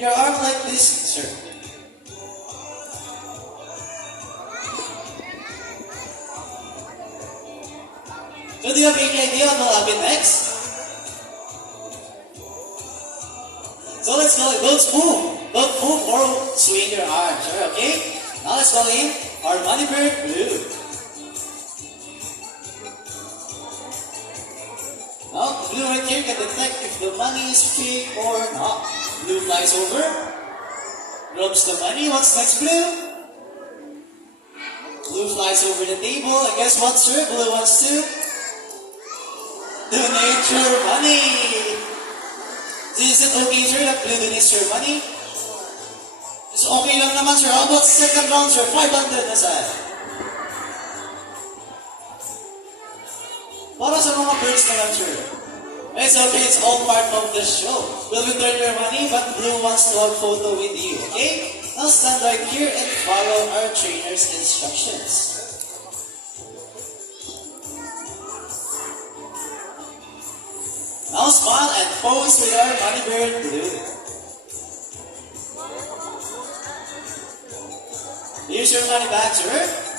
your arm like this, sir. So do you have any idea what will happen next? So let's go. Don't move. Don't move or swing your arms, sir. Okay? Now let's call in our money bird blue. Now, blue right here can detect if the money is fake or not. Blue flies over, grabs the money. What's next, blue? Blue flies over the table, and guess what, sir? Blue wants to donate your money. So is it okay, sir, that blue donates your money? It's okay lang naman, sir. How about second round, sir? 500 na sir. Para sa mga birds naman, sir. It's okay, it's all part of the show. We'll return your money, but Blue wants to have a photo with you, okay? Now stand right here and follow our trainer's instructions. Now smile and pose with our money bird Blue. Here's your money back, sir.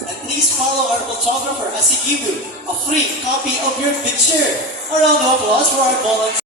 And please follow our photographer as he gives you a free copy of your picture. A round of applause for our volunteers.